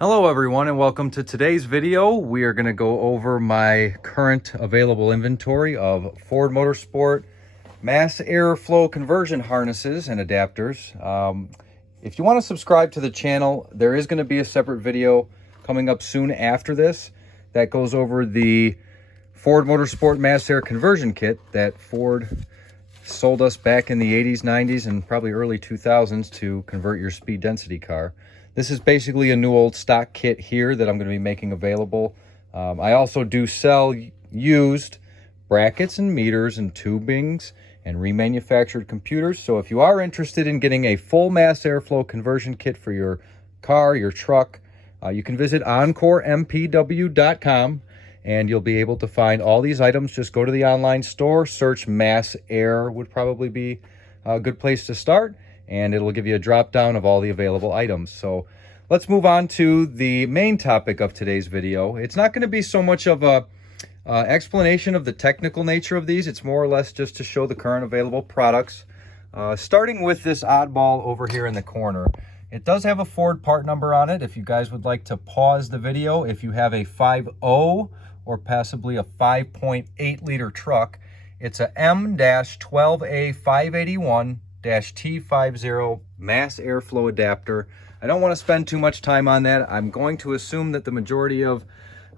Hello everyone and welcome to today's video. We are going to go over my current available inventory of Ford Motorsport mass airflow conversion harnesses and adapters. If you want to subscribe to the channel, there is going to be a separate video coming up soon after this that goes over the Ford Motorsport mass air conversion kit that Ford sold us back in the 80s, 90s, and probably early 2000s to convert your speed density car. This is basically a new old stock kit here that I'm going to be making available. I also do sell used brackets and meters and tubings and remanufactured computers. So if you are interested in getting a full mass airflow conversion kit for your car, your truck, you can visit EncoreMPW.com and you'll be able to find all these items. Just go to the online store, search mass air would probably be a good place to start, and it'll give you a drop down of all the available items. So let's move on to the main topic of today's video. It's not going to be so much of a explanation of the technical nature of these. It's more or less just to show the current available products. Starting with this oddball over here in the corner. It does have a Ford part number on it. If you guys would like to pause the video, if you have a 5.0 or possibly a 5.8 liter truck, it's a M-12A581-T50 mass airflow adapter. I don't want to spend too much time on that. I'm going to assume that the majority of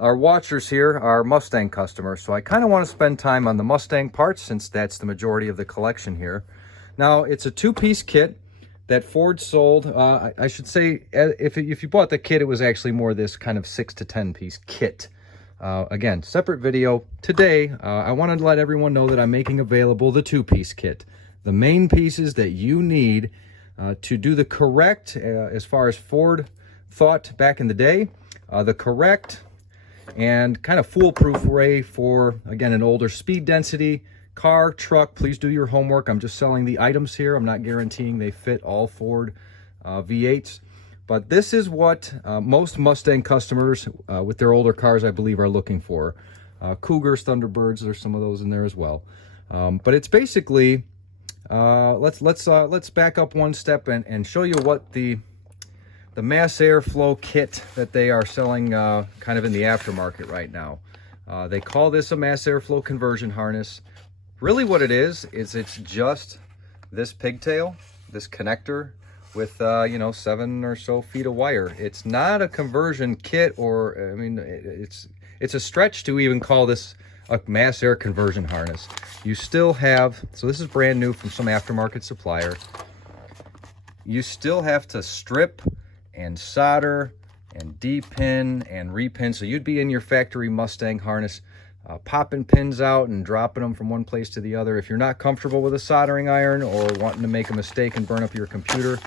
our watchers here are Mustang customers, so I kind of want to spend time on the Mustang parts since that's the majority of the collection here. Now, it's a two-piece kit that Ford sold. I should say, if you bought the kit, it was actually more this kind of 6 to 10 piece kit. Again, separate video. Today, I want to let everyone know that I'm making available the two-piece kit. The main pieces that you need to do the correct, as far as Ford thought back in the day, the correct and kind of foolproof way for, again, an older speed density car, truck. Please do your homework. I'm just selling the items here. I'm not guaranteeing they fit all Ford V8s. But this is what most Mustang customers with their older cars, I believe, are looking for. Cougars, Thunderbirds, there's some of those in there as well. But it's basically, let's back up one step and show you what the mass airflow kit that they are selling kind of in the aftermarket right now. They call this a mass airflow conversion harness. Really what it is it's just this pigtail, this connector with, 7 or so feet of wire. It's not a conversion kit, or, I mean, it's a stretch to even call this a mass air conversion harness. You still have, so this is brand new from some aftermarket supplier. You still have to strip and solder and de-pin and repin. So you'd be in your factory Mustang harness popping pins out and dropping them from one place to the other. If you're not comfortable with a soldering iron or wanting to make a mistake and burn up your computer,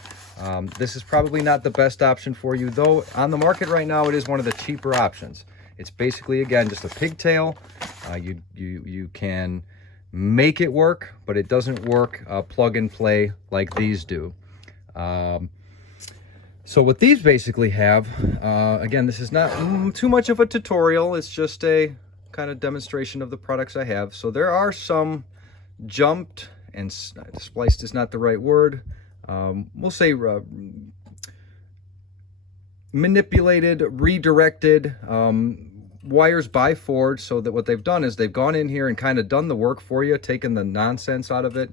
this is probably not the best option for you, though on the market right now it is one of the cheaper options. It's basically, again, just a pigtail. You can make it work, but it doesn't work plug and play like these do. So what these basically have, again, this is not too much of a tutorial. It's just a kind of demonstration of the products I have. So there are some jumped, and spliced is not the right word, we'll say manipulated, redirected wires by Ford, so that what they've done is they've gone in here and kind of done the work for you, taken the nonsense out of it.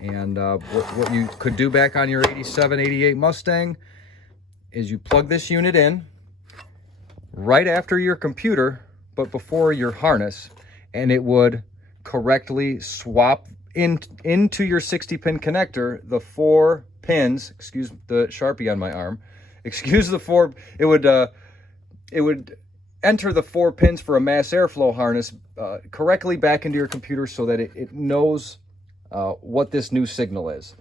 And what you could do back on your 87, 88 Mustang is you plug this unit in right after your computer, but before your harness, and it would correctly swap into your 60-pin connector the 4 pins. Excuse the Sharpie on my arm. Excuse the 4. It would enter the 4 pins for a mass airflow harness correctly back into your computer, so that it knows what this new signal is.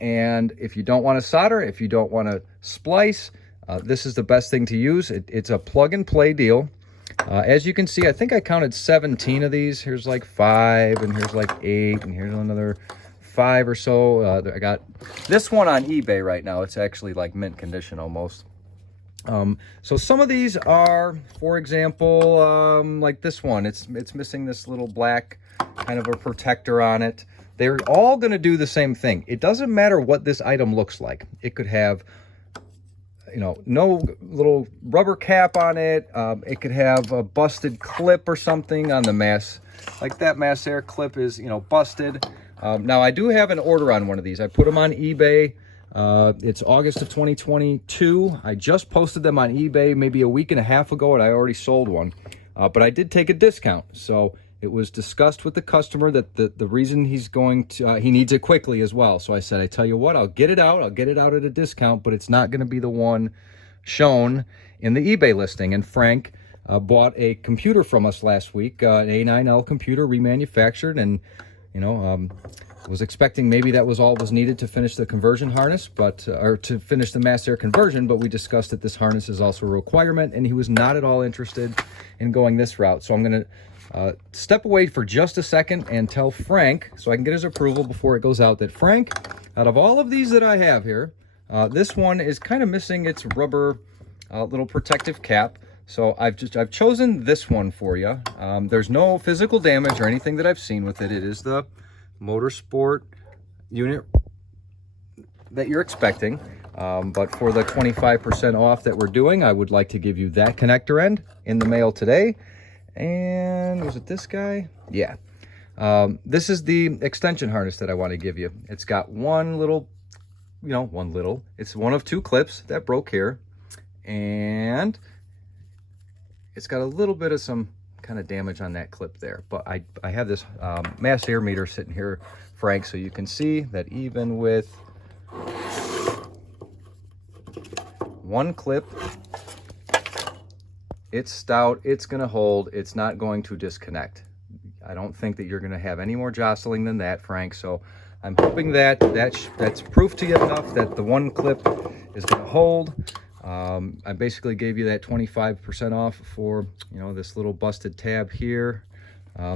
And if you don't want to solder, if you don't want to splice, this is the best thing to use. It's a plug and play deal. As you can see, I think I counted 17 of these. Here's like 5, and here's like 8, and here's another 5 or so. I got this one on eBay right now. It's actually like mint condition almost. So some of these are, for example, like this one. It's missing this little black kind of a protector on it. They're all going to do the same thing. It doesn't matter what this item looks like. It could have you know, no little rubber cap on it. It could have a busted clip or something on the mass, like that mass air clip is, you know, busted. Now I do have an order on one of these. I put them on eBay. It's August of 2022. I just posted them on eBay maybe a week and a half ago, and I already sold one. But I did take a discount. So it was discussed with the customer that the reason he's going to, he needs it quickly as well. So I said, I tell you what, I'll get it out. I'll get it out at a discount, but it's not going to be the one shown in the eBay listing. And Frank bought a computer from us last week, an A9L computer remanufactured, and, you know, was expecting maybe that was all was needed to finish the conversion harness, but or to finish the mass air conversion, but we discussed that this harness is also a requirement, and he was not at all interested in going this route. So I'm going to step away for just a second and tell Frank, so I can get his approval before it goes out, that Frank, out of all of these that I have here, this one is kind of missing its rubber little protective cap. So I've chosen this one for you. There's no physical damage or anything that I've seen with it. It is the Motorsport unit that you're expecting, but for the 25% off that we're doing, I would like to give you that connector end in the mail today. And was it this guy? Yeah. This is the extension harness that I want to give you. It's got one little, you know, it's one of two clips that broke here, and it's got a little bit of some kind of damage on that clip there, but I have this mass air meter sitting here, Frank, so you can see that even with one clip, it's stout, it's going to hold, it's not going to disconnect. I don't think that you're going to have any more jostling than that, Frank, so I'm hoping that that's proof to you enough that the one clip is going to hold. I basically gave you that 25% off for, you know, this little busted tab here.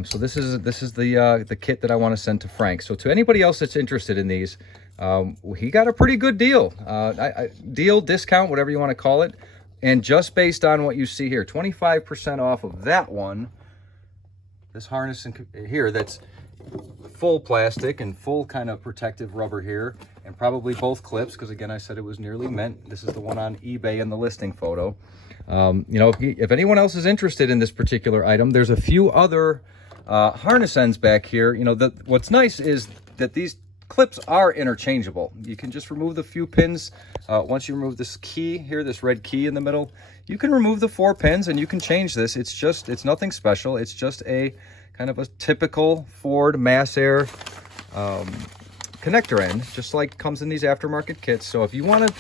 So this is the kit that I want to send to Frank. So to anybody else that's interested in these, he got a pretty good deal, deal, discount, whatever you want to call it. And just based on what you see here, 25% off of that one, this harness here that's full plastic and full kind of protective rubber here, and probably both clips, because again I said it was nearly mint. This is the one on eBay in the listing photo. You know, if anyone else is interested in this particular item, there's a few other harness ends back here. You know, what's nice is that these clips are interchangeable. You can just remove the few pins. Once you remove this key here, this red key in the middle, you can remove the 4 pins and you can change this. It's nothing special. It's just a kind of a typical Ford mass air connector end, just like comes in these aftermarket kits. So if you want to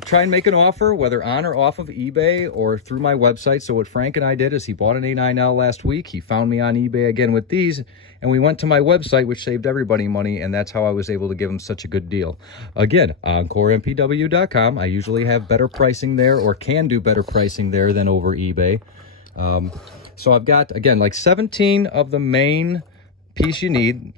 try and make an offer, whether on or off of eBay or through my website. So what Frank and I did is he bought an A9L last week. He found me on eBay again with these, and we went to my website, which saved everybody money, and that's how I was able to give him such a good deal. Again, EncoreMPW.com. I usually have better pricing there, or can do better pricing there than over eBay. So I've got, again, like 17 of the main piece you need.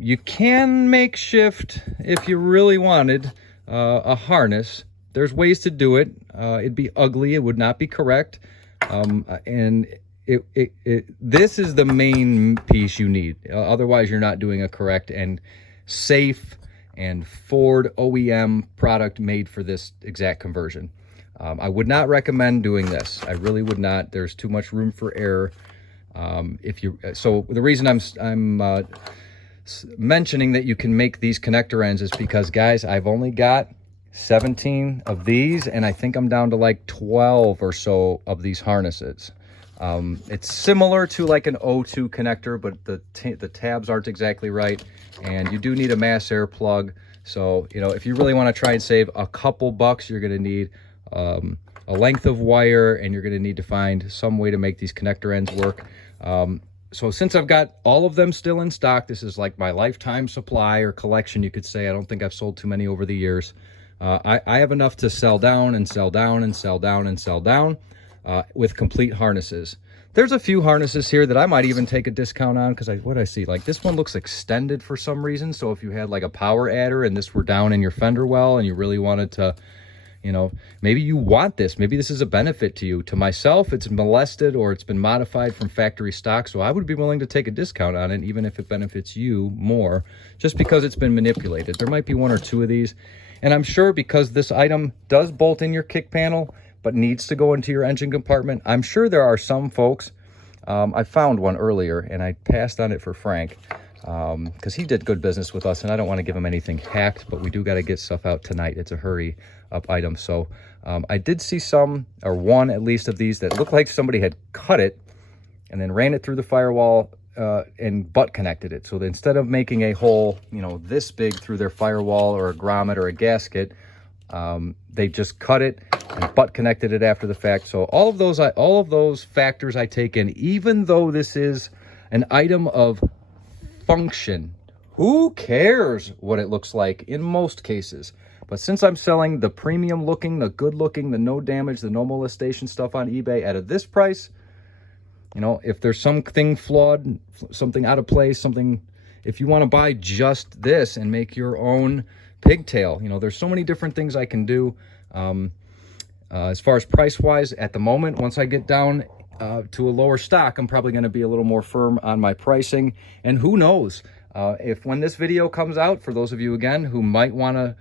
You can makeshift if you really wanted a harness. There's ways to do it. It'd be ugly. It would not be correct. And this is the main piece you need. Otherwise, you're not doing a correct and safe and Ford OEM product made for this exact conversion. I would not recommend doing this. I really would not. There's too much room for error. So the reason I'm mentioning that you can make these connector ends is because, guys, I've only got 17 of these, and I think I'm down to like 12 or so of these harnesses. It's similar to like an O2 connector, but the tabs aren't exactly right, and you do need a mass air plug. So, you know, if you really want to try and save a couple bucks, you're going to need a length of wire, and you're going to need to find some way to make these connector ends work. So since I've got all of them still in stock, this is like my lifetime supply or collection, you could say. I don't think I've sold too many over the years. I have enough to sell down and sell down and sell down and sell down with complete harnesses. There's a few harnesses here that I might even take a discount on, because what I see, like this one looks extended for some reason. So if you had like a power adder and this were down in your fender well and you really wanted to, you know, maybe you want this, maybe this is a benefit to you. To myself, it's molested or it's been modified from factory stock, so I would be willing to take a discount on it, even if it benefits you more, just because it's been manipulated. There might be one or two of these, And I'm sure because this item does bolt in your kick panel, but needs to go into your engine compartment, I'm sure there are some folks, I found one earlier and I passed on it for Frank, because he did good business with us and I don't want to give him anything hacked, but we do got to get stuff out tonight. It's a hurry up item. So I did see some, or one at least, of these that looked like somebody had cut it and then ran it through the firewall and butt connected it. So that instead of making a hole, you know, this big through their firewall or a grommet or a gasket, they just cut it and butt connected it after the fact. So all of those factors I take in, even though this is an item of function, who cares what it looks like in most cases? But since I'm selling the premium looking, the good looking, the no damage, the no molestation stuff on eBay at this price, you know, if there's something flawed, something out of place, something, if you want to buy just this and make your own pigtail, you know, there's so many different things I can do. As far as price wise, at the moment, once I get down to a lower stock, I'm probably going to be a little more firm on my pricing. And who knows, if when this video comes out, for those of you again who might want to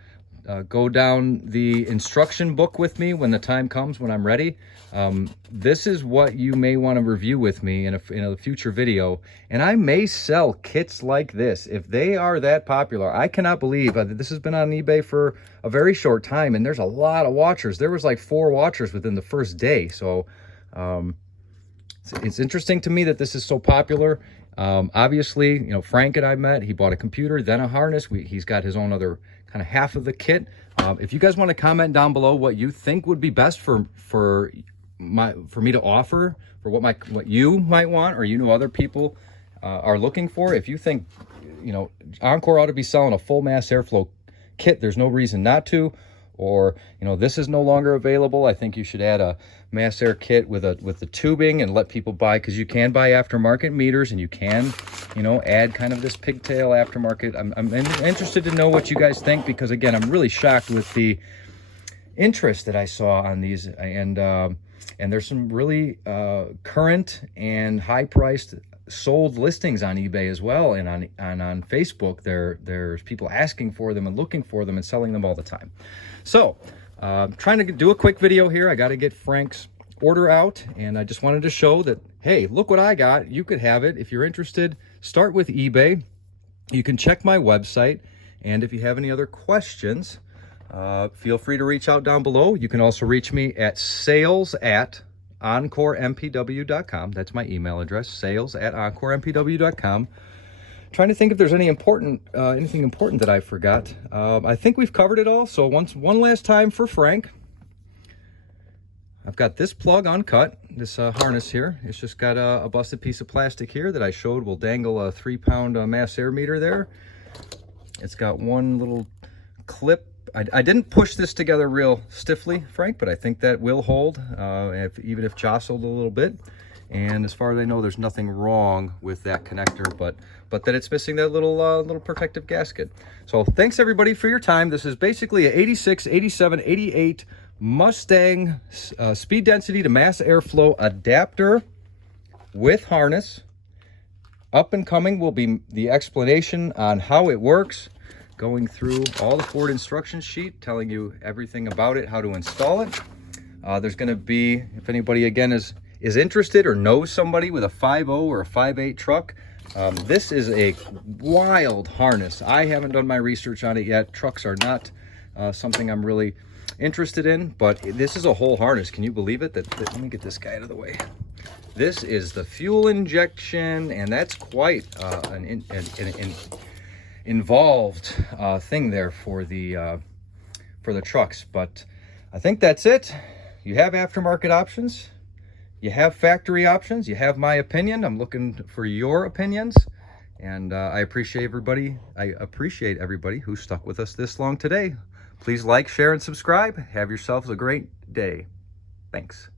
go down the instruction book with me when the time comes, when I'm ready, this is what you may want to review with me in a future video. And I may sell kits like this if they are that popular. I cannot believe this has been on eBay for a very short time and there's a lot of watchers. There was like 4 watchers within the first day. So it's interesting to me that this is so popular. Obviously, you know, Frank and I met. He bought a computer, then a harness. He's got his own other kind of half of the kit. If you guys want to comment down below what you think would be best for me to offer, for what you might want, or you know other people are looking for. If you think, you know, Encore ought to be selling a full mass airflow kit, there's no reason not to. Or, you know, this is no longer available, I think you should add a mass air kit with the tubing and let people buy, because you can buy aftermarket meters and you can, you know, add kind of this pigtail aftermarket. I'm interested to know what you guys think, because again, I'm really shocked with the interest that I saw on these, and there's some really current and high priced sold listings on eBay as well, and on Facebook. There's people asking for them and looking for them and selling them all the time. So trying to do a quick video here. I got to get Frank's order out, and I just wanted to show that, hey, look what I got. You could have it. If you're interested, start with eBay. You can check my website, and if you have any other questions, feel free to reach out down below. You can also reach me at sales@EncoreMPW.com. That's my email address, sales@EncoreMPW.com. Trying to think if there's any anything important that I forgot. I think we've covered it all. So one last time for Frank, I've got this plug uncut, this harness here. It's just got a busted piece of plastic here that I showed will dangle a 3-pound mass air meter there. It's got one little clip. I didn't push this together real stiffly, Frank, but I think that will hold, even if jostled a little bit. And as far as I know, there's nothing wrong with that connector, but that it's missing that little protective gasket. So thanks everybody for your time. This is basically a 86, 87, 88 Mustang speed density to mass airflow adapter with harness. Up and coming will be the explanation on how it works, going through all the Ford instruction sheet, telling you everything about it, how to install it. There's going to be, if anybody again is interested or knows somebody with a 5.0 or a 5.8 truck, this is a wild harness. I haven't done my research on it yet. Trucks are not something I'm really interested in, but this is a whole harness. Can you believe it? Let me get this guy out of the way. This is the fuel injection, and that's quite an involved thing there for the trucks. But I think that's it. You have aftermarket options, you have factory options, you have my opinion. I'm looking for your opinions, and I appreciate everybody who stuck with us this long today. Please like, share, and subscribe. Have yourselves a great day. Thanks.